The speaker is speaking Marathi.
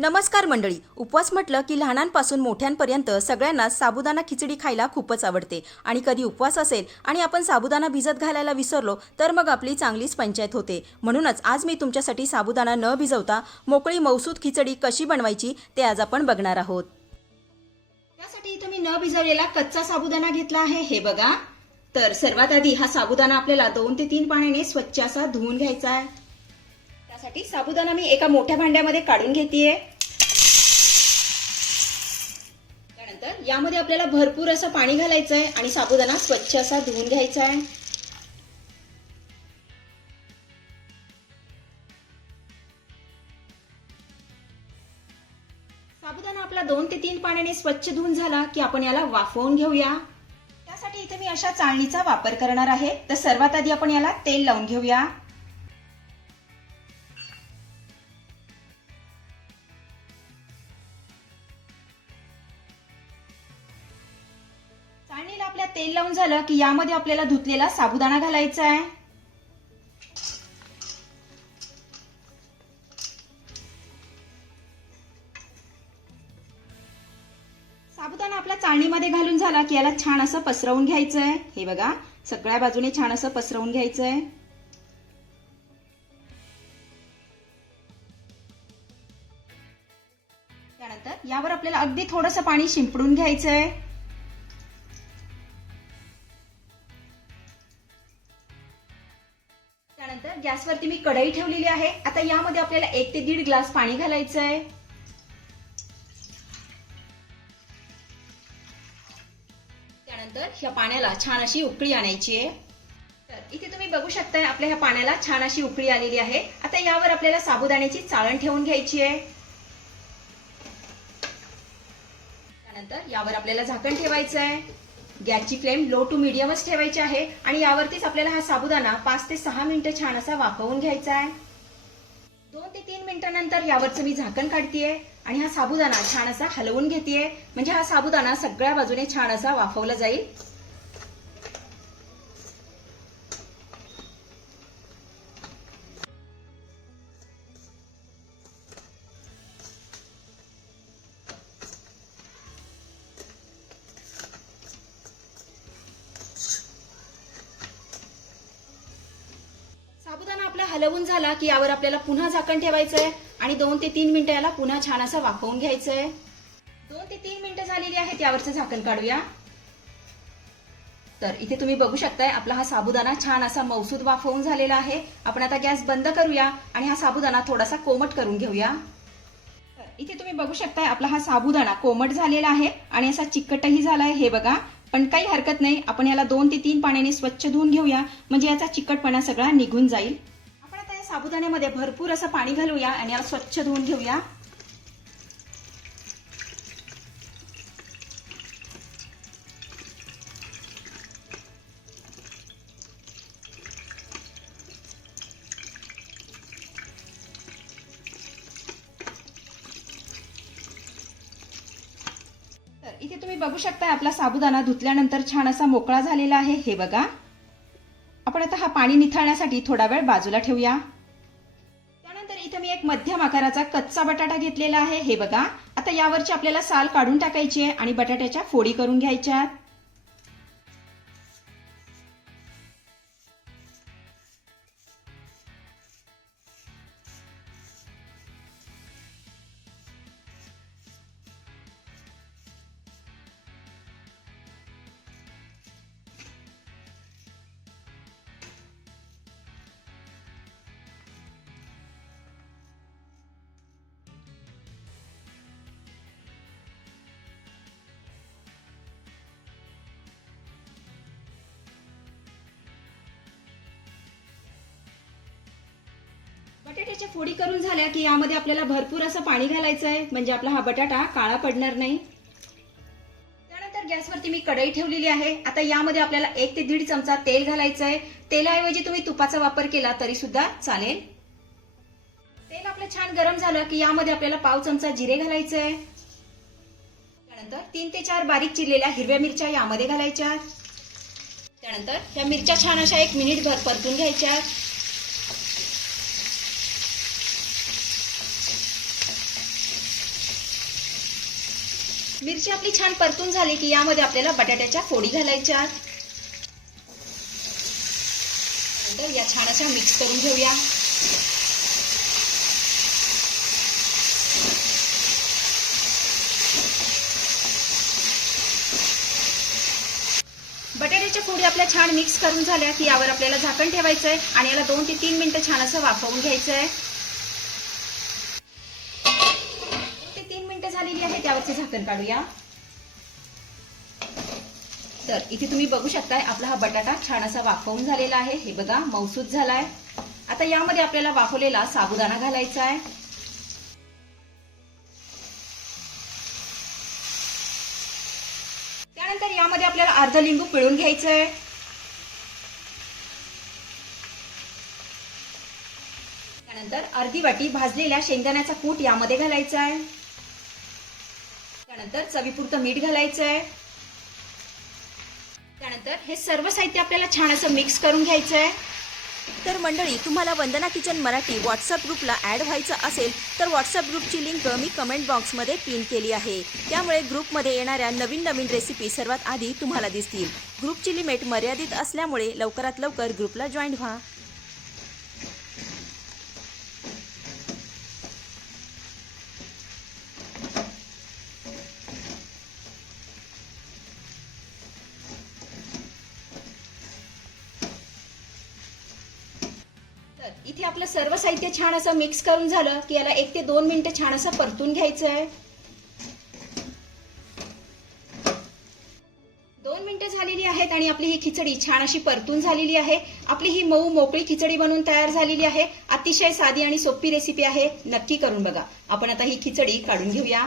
नमस्कार मंडळी. उपवास म्हटलं की लहानांपासून मोठ्यांपर्यंत सगळ्यांना साबुदाणा खिचडी खायला खूपच आवडते. आणि कधी उपवास असेल आणि आपण साबुदाणा भिजत घालायला विसरलो तर मग आपली चांगलीच पंचायत होते. म्हणूनच आज मी तुमच्यासाठी साबुदाणा न भिजवता मोकळी मौसूद खिचडी कशी बनवायची ते आज आपण बघणार आहोत. त्यासाठी इथं मी न भिजवलेला कच्चा साबुदाणा घेतला आहे. हे बघा. तर सर्वात आधी हा साबुदाणा आपल्याला दोन ते तीन पाण्याने स्वच्छ असा धुवून घ्यायचा आहे. त्यासाठी साबुदाणा मी एका मोठ्या भांड्यामध्ये काढून घेतेय. त्यानंतर यामध्ये आपल्याला भरपूर असं पाणी घालायचं आहे आणि साबुदाणा स्वच्छ असा धुवून घ्यायचा आहे साबुदाणा आपला दोन ते तीन पाण्याने स्वच्छ धुवून झाला की आपण याला वाफवून घेऊया. त्यासाठी इथे मी अशा चाळणीचा वापर करणार आहे. तर सर्वात आधी आपण याला तेल लावून घेऊया. चाळणीला आपल्या तेल लावून झालं की यामध्ये आपल्याला धुतलेला साबुदाणा घालायचा आहे. साबुदाणा आपल्या चाळणीमध्ये घालून झाला की याला छान असं पसरवून घ्यायचं आहे. हे बघा सगळ्या बाजूने छान असं पसरवून घ्यायचं आहे. त्यानंतर यावर आपल्याला अगदी थोडंसं पाणी शिंपडून घ्यायचं आहे. गॅसवरती मी कढई ठेवलेली आहे. आता यामध्ये आपल्याला एक ते दीड ग्लास पाणी घालायचं आहे त्यानंतर ह्या पाण्याला छान अशी उकळी आणायची आहे. तर इथे तुम्ही बघू शकताय आपल्या ह्या पाण्याला छान अशी उकळी आलेली आहे. आता यावर आपल्याला साबुदाण्याची चाळण ठेवून घ्यायची आहे. त्यानंतर यावर आपल्याला झाकण ठेवायचं आहे गॅसची फ्लेम लो टू मिडियमच ठेवायची आहे आणि यावरतीच आपल्याला हा साबुदाणा पाच ते सहा मिनिटं छान असा वाफवून घ्यायचा आहे. दोन ते तीन मिनिटांनंतर यावरचं मी झाकण काढतीये आणि हा साबुदाणा छान असा हलवून घेतेय. म्हणजे हा साबुदाणा सगळ्या बाजूने छान असा वाफवला जाईल. हलवून झाला की यावर आपल्याला पुन्हा झाकण ठेवायचं आहे आणि दोन ते तीन मिनिटं याला पुन्हा छान असं वाफवून घ्यायचं आहे दोन ते तीन मिनिटं झालेली आहेत यावरचं झाकण काढूया. तर इथे तुम्ही बघू शकताय आपला हा साबुदाणा छान असा मौसूद वाफवून झालेला आहे. आपण आता गॅस बंद करूया आणि हा साबुदाणा थोडासा कोमट करून घेऊया. इथे तुम्ही बघू शकताय आपला हा साबुदाणा कोमट झालेला आहे आणि असा चिकटही झाला आहे हे बघा. पण काही हरकत नाही आपण याला दोन ते तीन पाण्याने स्वच्छ धुवून घेऊया. म्हणजे याचा चिकटपणा सगळा निघून जाईल. साबुदाण्यामध्ये भरपूर असं पाणी घालूया आणि याला स्वच्छ धुवून घेऊया. तर इथे तुम्ही बघू शकता आपला साबुदाणा धुतल्यानंतर छान असा मोकळा झालेला आहे. हे बघा. आपण आता हा पाणी निथळण्यासाठी थोडा वेळ बाजूला ठेवूया. मध्यम आकाराचा कच्चा बटाटा घेतलेला आहे. हे बघा. आता यावरची आपल्याला साल काढून टाकायची आहे आणि बटाट्याच्या फोडी करून घ्यायच्या बटाट्याच्या फोडी करून झाल्या की यामध्ये आपल्याला भरपूर असं पाणी घालायचं आहे म्हणजे आपला हा बटाटा काळा पडणार नाही. त्यानंतर गॅसवरती मी कढई ठेवलेली आहे. आता यामध्ये आपल्याला एक ते दीड चमचा तेल घालायचं आहे तेलाऐवजी तुम्ही तुपाचा वापर केला तरी सुद्धा चालेल. तेल आपलं छान गरम झालं की यामध्ये आपल्याला पाव चमचा जिरे घालायचं आहे त्यानंतर तीन ते चार बारीक चिरलेल्या हिरव्या मिरच्या यामध्ये घालायच्या. त्यानंतर या मिरच्या छान अशा एक मिनिट भर परतून घ्यायच्या. मिरची आपली छान परतून झाली की यामध्ये आपल्याला बटाट्याच्या फोडी घालायच्या. नंतर या छान अशा मिक्स करून घेऊया. बटाट्याच्या फोडी आपल्या छान मिक्स करून झाल्या की यावर आपल्याला झाकण ठेवायचं आहे आणि याला दोन ते तीन मिनिटं छान असं वाफवून घ्यायचं आहे झालेली आहे त्यावरचे झाकण काढूया. तर इथे तुम्ही बघू शकताय आपला हा बटाटा छान असा वाफवून झालेला आहे. हे बघा मौसूद झालाय. आता यामध्ये आपल्याला वाफवलेला साबुदाणा घालायचा आहे. त्यानंतर यामध्ये आपल्याला अर्धा लिंबू पिळून घ्यायचं आहे त्यानंतर अर्धी वाटी भाजलेल्या शेंगदाण्याचा कूट यामध्ये घालायचा आहे. त्यानंतर चवीपुरतं मीठ घालायचं आहे त्यानंतर हे सर्व साहित्य आपल्याला छान असं मिक्स करून घ्यायचं आहे तर मंडळी तुम्हाला वंदना किचन मराठी व्हॉट्सअप ग्रुपला ॲड व्हायचं असेल तर व्हॉट्सअप ग्रुपची लिंक मी कमेंट बॉक्समध्ये पिन केली आहे. त्यामुळे ग्रुपमध्ये येणाऱ्या नवीन नवीन रेसिपी सर्वात आधी तुम्हाला दिसतील. ग्रुपची लिमिट मर्यादित असल्यामुळे लवकरात लवकर ग्रुपला जॉईन व्हा. इथे आपलं सर्व साहित्य छान असं मिक्स करून झालं की याला एक ते दोन मिनिटं छान असं परतून घ्यायचं आहे दोन मिनिटं झालेली आहेत आणि आपली ही खिचडी छान अशी परतून झालेली आहे. आपली ही मऊ मोकळी खिचडी बनवून तयार झालेली आहे. अतिशय साधी आणि सोपी रेसिपी आहे. नक्की करून बघा. आपण आता ही खिचडी काढून घेऊया.